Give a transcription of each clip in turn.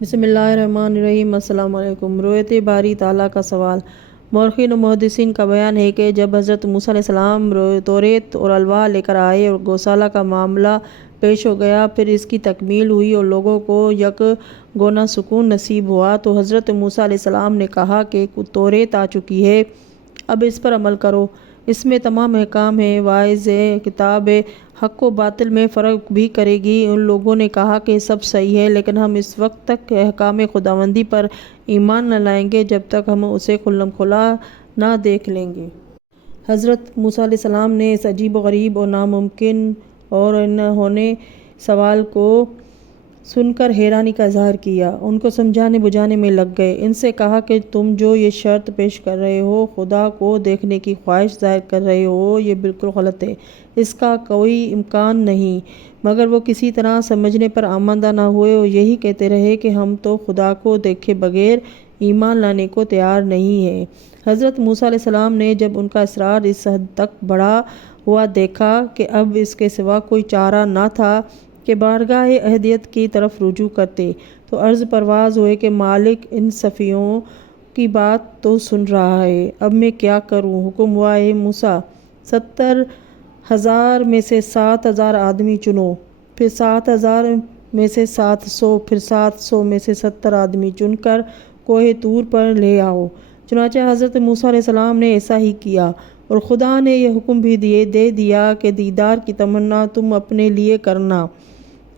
بسم اللہ الرحمن الرحیم۔ السلام علیکم۔ روایت باری تعالیٰ کا سوال۔ مورخین و محدثین کا بیان ہے کہ جب حضرت موسیٰ علیہ السلام توریت اور الواح لے کر آئے اور گوسالہ کا معاملہ پیش ہو گیا، پھر اس کی تکمیل ہوئی اور لوگوں کو یک گونا سکون نصیب ہوا، تو حضرت موسیٰ علیہ السلام نے کہا کہ توریت آ چکی ہے، اب اس پر عمل کرو۔ اس میں تمام احکام ہیں، واضح کتاب ہے، حق و باطل میں فرق بھی کرے گی۔ ان لوگوں نے کہا کہ سب صحیح ہے، لیکن ہم اس وقت تک احکام خداوندی پر ایمان نہ لائیں گے جب تک ہم اسے کھلم کھلا نہ دیکھ لیں گے۔ حضرت موسیٰ علیہ السلام نے اس عجیب و غریب اور ناممکن اور نہ ہونے سوال کو سن کر حیرانی کا اظہار کیا۔ ان کو سمجھانے بجھانے میں لگ گئے۔ ان سے کہا کہ تم جو یہ شرط پیش کر رہے ہو، خدا کو دیکھنے کی خواہش ظاہر کر رہے ہو، یہ بالکل غلط ہے، اس کا کوئی امکان نہیں۔ مگر وہ کسی طرح سمجھنے پر آمادہ نہ ہوئے اور یہی کہتے رہے کہ ہم تو خدا کو دیکھے بغیر ایمان لانے کو تیار نہیں ہیں۔ حضرت موسیٰ علیہ السلام نے جب ان کا اصرار اس حد تک بڑھا ہوا دیکھا کہ اب اس کے سوا کوئی چارہ نہ تھا کہ بارگاہ احدیت کی طرف رجوع کرتے، تو عرض پرواز ہوئے کہ مالک، ان صفیوں کی بات تو سن رہا ہے، اب میں کیا کروں؟ حکم ہوا، اے موسیٰ، 70,000 میں سے 7,000 آدمی چنو، پھر 7,000 میں سے 700، پھر 700 میں سے 70 آدمی چن کر کوہ طور پر لے آؤ۔ چنانچہ حضرت موسیٰ علیہ السلام نے ایسا ہی کیا، اور خدا نے یہ حکم بھی دے دیا کہ دیدار کی تمنا تم اپنے لیے کرنا،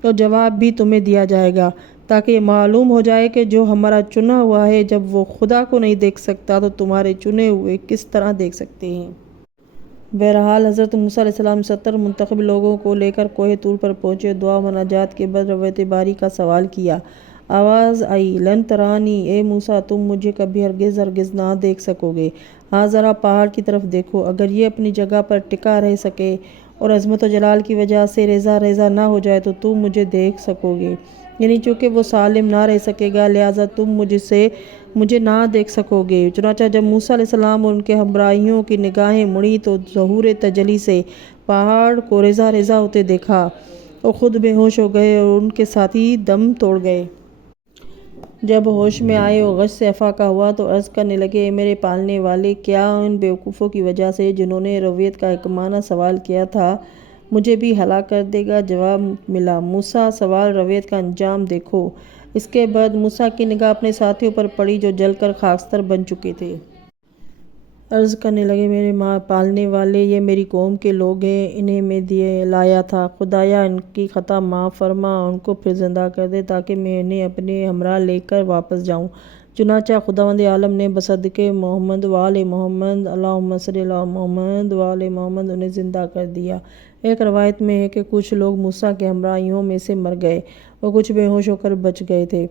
اور جواب بھی تمہیں دیا جائے گا، تاکہ یہ معلوم ہو جائے کہ جو ہمارا چنا ہوا ہے، جب وہ خدا کو نہیں دیکھ سکتا تو تمہارے چنے ہوئے کس طرح دیکھ سکتے ہیں۔ بہرحال حضرت موسیٰ علیہ السلام 70 منتخب لوگوں کو لے کر کوہ طور پر پہنچے۔ دعا و مناجات کے بعد روایت باری کا سوال کیا۔ آواز آئی، لن ترانی، اے موسیٰ، تم مجھے کبھی ہرگز نہ دیکھ سکو گے۔ ہاں، ذرا پہاڑ کی طرف دیکھو، اگر یہ اپنی جگہ پر ٹکا رہ سکے اور عظمت و جلال کی وجہ سے ریزہ نہ ہو جائے تو تم مجھے دیکھ سکو گے، یعنی چونکہ وہ سالم نہ رہ سکے گا، لہٰذا تم مجھے نہ دیکھ سکو گے۔ چنانچہ جب موسیٰ علیہ السلام اور ان کے ہمراہیوں کی نگاہیں مڑیں تو ظہور تجلی سے پہاڑ کو ریزہ ہوتے دیکھا، اور خود بے ہوش ہو گئے اور ان کے ساتھی دم توڑ گئے۔ جب ہوش میں آئے اور غش سے افاقہ ہوا تو عرض کرنے لگے، اے میرے پالنے والے، کیا ان بیوقوفوں کی وجہ سے جنہوں نے رویت کا حکیمانہ سوال کیا تھا مجھے بھی ہلاک کر دے گا؟ جواب ملا، موسیٰ، سوال رویت کا انجام دیکھو۔ اس کے بعد موسیٰ کی نگاہ اپنے ساتھیوں پر پڑی جو جل کر خاکستر بن چکے تھے۔ عرض کرنے لگے، میرے پالنے والے، یہ میری قوم کے لوگ ہیں، انہیں میں لایا تھا، خدایا ان کی خطا معاف فرما، ان کو پھر زندہ کر دے تاکہ میں انہیں اپنے ہمراہ لے کر واپس جاؤں۔ چنانچہ خداوند عالم نے بصدقِ محمد وآل محمد، اللہم صلی علی محمد وآل محمد، انہیں زندہ کر دیا۔ ایک روایت میں ہے کہ کچھ لوگ موسیٰ کے ہمراہیوں میں سے مر گئے اور کچھ بے ہوش ہو کر بچ گئے تھے۔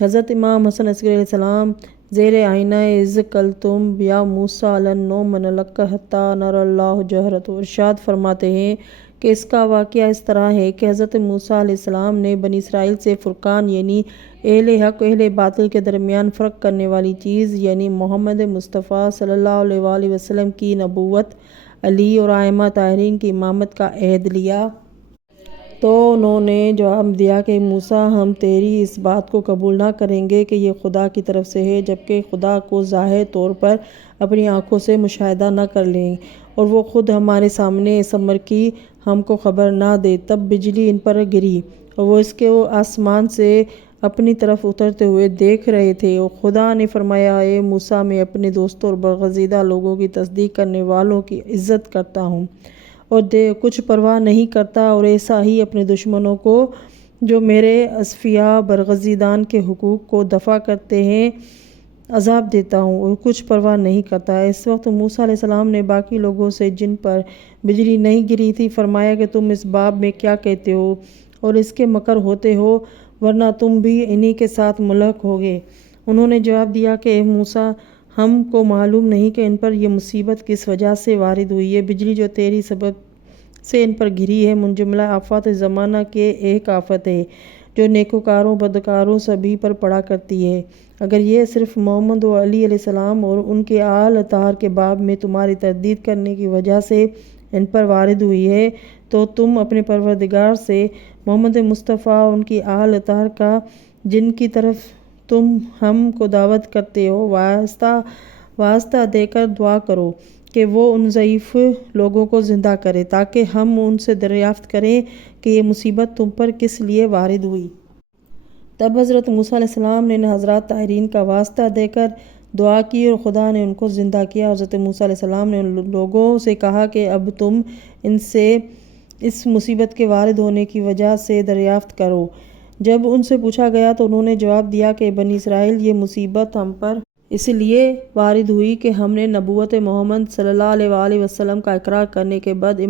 حضرت امام حسن عسکری علیہ السلام زیر آئینہ اذ قلتم یا موسیٰ لن نؤمن لک حتی نری اللہ جہرۃ، ارشاد فرماتے ہیں کہ اس کا واقعہ اس طرح ہے کہ حضرت موسیٰ علیہ السلام نے بنی اسرائیل سے فرقان، یعنی اہل حق و اہل باطل کے درمیان فرق کرنے والی چیز، یعنی محمد مصطفیٰ صلی اللہ علیہ وآلہ وسلم کی نبوت، علی اور ائمہ طاہرین کی امامت کا عہد لیا۔ تو انہوں نے جواب دیا کہ موسیٰ، ہم تیری اس بات کو قبول نہ کریں گے کہ یہ خدا کی طرف سے ہے، جبکہ خدا کو ظاہر طور پر اپنی آنکھوں سے مشاہدہ نہ کر لیں اور وہ خود ہمارے سامنے اس امر کی ہم کو خبر نہ دے۔ تب بجلی ان پر گری اور وہ اس کے آسمان سے اپنی طرف اترتے ہوئے دیکھ رہے تھے، اور خدا نے فرمایا، اے موسیٰ، میں اپنے دوستوں اور برگزیدہ لوگوں کی تصدیق کرنے والوں کی عزت کرتا ہوں اور کچھ پرواہ نہیں کرتا، اور ایسا ہی اپنے دشمنوں کو جو میرے اصفیاء برگزیدان کے حقوق کو دفع کرتے ہیں عذاب دیتا ہوں اور کچھ پرواہ نہیں کرتا۔ اس وقت موسیٰ علیہ السلام نے باقی لوگوں سے جن پر بجلی نہیں گری تھی فرمایا کہ تم اس باب میں کیا کہتے ہو اور اس کے مکر ہوتے ہو، ورنہ تم بھی انہی کے ساتھ ملحق ہوگے۔ انہوں نے جواب دیا کہ اے موسیٰ، ہم کو معلوم نہیں کہ ان پر یہ مصیبت کس وجہ سے وارد ہوئی ہے۔ بجلی جو تیری سبب سے ان پر گری ہے منجملہ آفات زمانہ کے ایک آفت ہے جو نیکوکاروں بدکاروں سبھی پر پڑا کرتی ہے۔ اگر یہ صرف محمد و علی علیہ السلام اور ان کے آل اطہار کے باب میں تمہاری تردید کرنے کی وجہ سے ان پر وارد ہوئی ہے تو تم اپنے پروردگار سے محمد مصطفیٰ اور ان کی آل اطہار کا جن کی طرف تم ہم کو دعوت کرتے ہو واسطہ دے کر دعا کرو کہ وہ ان ضعیف لوگوں کو زندہ کرے تاکہ ہم ان سے دریافت کریں کہ یہ مصیبت تم پر کس لیے وارد ہوئی۔ تب حضرت موسیٰ علیہ السلام نے حضرات طاہرین کا واسطہ دے کر دعا کی اور خدا نے ان کو زندہ کیا۔ حضرت موسیٰ علیہ السلام نے ان لوگوں سے کہا کہ اب تم ان سے اس مصیبت کے وارد ہونے کی وجہ سے دریافت کرو۔ جب ان سے پوچھا گیا تو انہوں نے جواب دیا کہ بنی اسرائیل، یہ مصیبت ہم پر اس لیے وارد ہوئی کہ ہم نے نبوت محمد صلی اللہ علیہ وآلہ وسلم کا اقرار کرنے کے بعد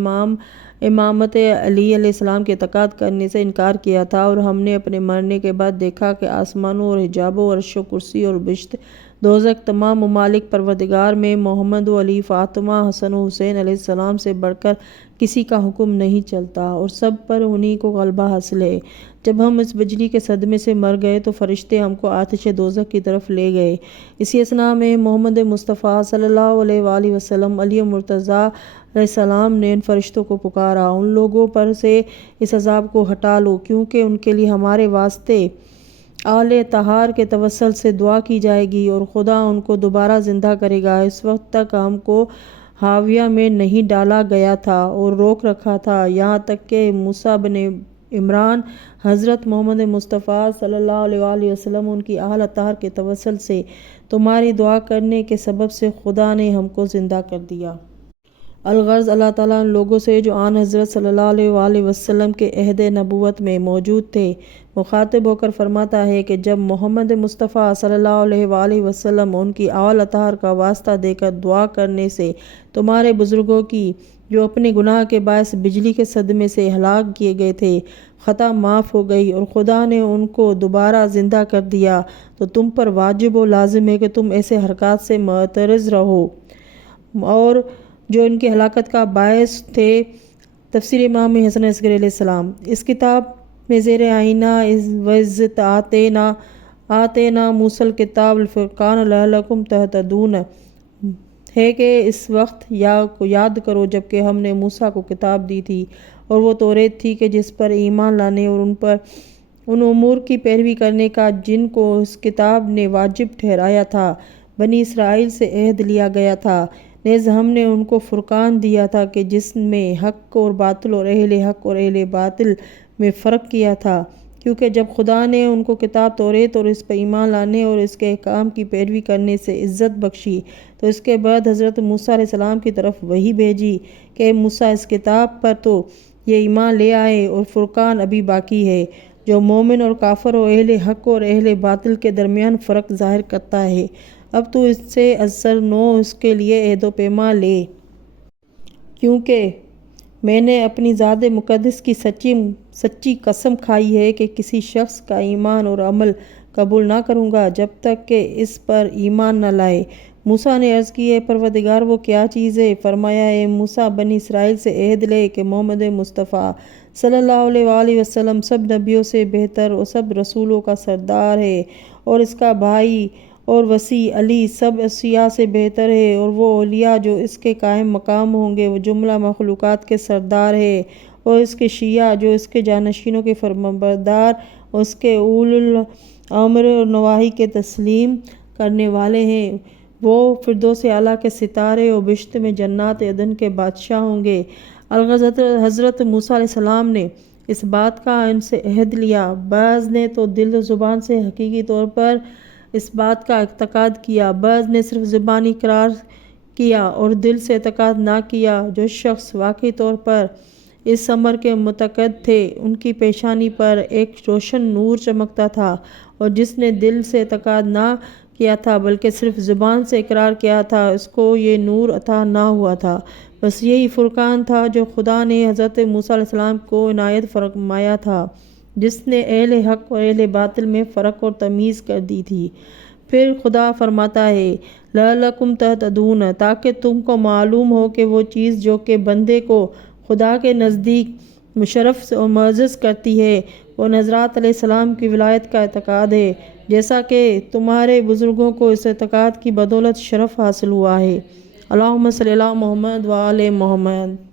امامت علی علیہ السلام کے اعتقاد کرنے سے انکار کیا تھا، اور ہم نے اپنے مرنے کے بعد دیکھا کہ آسمانوں اور حجابوں، عرش و کرسی اور بشت، دوزخ، تمام ممالک پروردگار میں محمد و علی، فاطمہ، حسن و حسین علیہ السلام سے بڑھ کر کسی کا حکم نہیں چلتا، اور سب پر انہی کو غلبہ حاصل ہے۔ جب ہم اس بجلی کے صدمے سے مر گئے تو فرشتے ہم کو آتش دوزخ کی طرف لے گئے۔ اسی اثناء میں محمد مصطفیٰ صلی اللہ علیہ وآلہ وسلم، علی مرتضیٰ علیہ السلام نے ان فرشتوں کو پکارا، ان لوگوں پر سے اس عذاب کو ہٹا لو، کیونکہ ان کے لیے ہمارے واسطے آل طہار کے توسل سے دعا کی جائے گی اور خدا ان کو دوبارہ زندہ کرے گا۔ اس وقت تک ہم کو ہاویہ میں نہیں ڈالا گیا تھا اور روک رکھا تھا، یہاں تک کہ موسیٰ بن عمران، حضرت محمد مصطفیٰ صلی اللہ علیہ وآلہ وسلم، ان کی آل طہار کے توسل سے تمہاری دعا کرنے کے سبب سے خدا نے ہم کو زندہ کر دیا۔ الغرض اللہ تعالیٰ ان لوگوں سے جو آن حضرت صلی اللہ علیہ وآلہ وسلم کے عہد نبوت میں موجود تھے مخاطب ہو کر فرماتا ہے کہ جب محمد مصطفیٰ صلی اللہ علیہ وآلہ وسلم ان کی آل طہار کا واسطہ دے کر دعا کرنے سے تمہارے بزرگوں کی، جو اپنے گناہ کے باعث بجلی کے صدمے سے ہلاک کیے گئے تھے، خطا معاف ہو گئی اور خدا نے ان کو دوبارہ زندہ کر دیا، تو تم پر واجب و لازم ہے کہ تم ایسے حرکات سے معترض رہو اور جو ان کی ہلاکت کا باعث تھے۔ تفسیر امام حسن عسکری علیہ السلام۔ اس کتاب میں زیر آئینہ وَإِذْ آتَيْنَا مُوسَى الْكِتَابَ الْفُرْقَانَ لَعَلَّكُمْ تَهْتَدُونَ ہے کہ اس وقت کو یاد کرو جبکہ ہم نے موسیٰ کو کتاب دی تھی اور وہ توریت تھی کہ جس پر ایمان لانے اور ان امور کی پیروی کرنے کا جن کو اس کتاب نے واجب ٹھہرایا تھا بنی اسرائیل سے عہد لیا گیا تھا۔ نیز ہم نے ان کو فرقان دیا تھا کہ جس میں حق اور باطل اور اہل حق اور اہل باطل میں فرق کیا تھا، کیونکہ جب خدا نے ان کو کتاب توریت اور اس پر ایمان لانے اور اس کے احکام کی پیروی کرنے سے عزت بخشی تو اس کے بعد حضرت موسیٰ علیہ السلام کی طرف وحی بھیجی کہ موسیٰ اس کتاب پر تو یہ ایمان لے آئے اور فرقان ابھی باقی ہے جو مومن اور کافر اور اہل حق اور اہل باطل کے درمیان فرق ظاہر کرتا ہے۔ اب تو اس سے اثر نو اس کے لیے عہد و پیمان لے، کیونکہ میں نے اپنی ذات مقدس کی سچی قسم کھائی ہے کہ کسی شخص کا ایمان اور عمل قبول نہ کروں گا جب تک کہ اس پر ایمان نہ لائے۔ موسیٰ نے عرض کی، اے پروردگار وہ کیا چیز ہے؟ فرمایا، اے موسیٰ بنی اسرائیل سے عہد لے کہ محمد مصطفیٰ صلی اللہ علیہ وآلہ وسلم سب نبیوں سے بہتر اور سب رسولوں کا سردار ہے، اور اس کا بھائی اور وصی علی سب اوصیاء سے بہتر ہے، اور وہ اولیاء جو اس کے قائم مقام ہوں گے وہ جملہ مخلوقات کے سردار ہے، اور اس کے شیعہ جو اس کے جانشینوں کے فرمانبردار اور اس کے اول الامر اور نواہی کے تسلیم کرنے والے ہیں، وہ فردوس اعلیٰ کے ستارے اور بشت میں جنات عدن کے بادشاہ ہوں گے۔ الغرض حضرت موسیٰ علیہ السلام نے اس بات کا ان سے عہد لیا، بعض نے تو دل و زبان سے حقیقی طور پر اس بات کا اعتقاد کیا، بعض نے صرف زبانی اقرار کیا اور دل سے اعتقاد نہ کیا۔ جو شخص واقعی طور پر اس امر کے متعقد تھے ان کی پیشانی پر ایک روشن نور چمکتا تھا، اور جس نے دل سے اعتقاد نہ کیا تھا بلکہ صرف زبان سے اقرار کیا تھا اس کو یہ نور عطا نہ ہوا تھا۔ بس یہی فرقان تھا جو خدا نے حضرت موسیٰ علیہ السلام کو عنایت فرمایا تھا، جس نے اہل حق اور اہل باطل میں فرق اور تمیز کر دی تھی۔ پھر خدا فرماتا ہے، لَعَلَّكُمْ تَهْتَدُونَ تاکہ تم کو معلوم ہو کہ وہ چیز جو کہ بندے کو خدا کے نزدیک مشرف اور معزز کرتی ہے وہ حضرات علیہ السلام کی ولایت کا اعتقاد ہے، جیسا کہ تمہارے بزرگوں کو اس اعتقاد کی بدولت شرف حاصل ہوا ہے۔ اللہم صلی علی محمد و آل محمد۔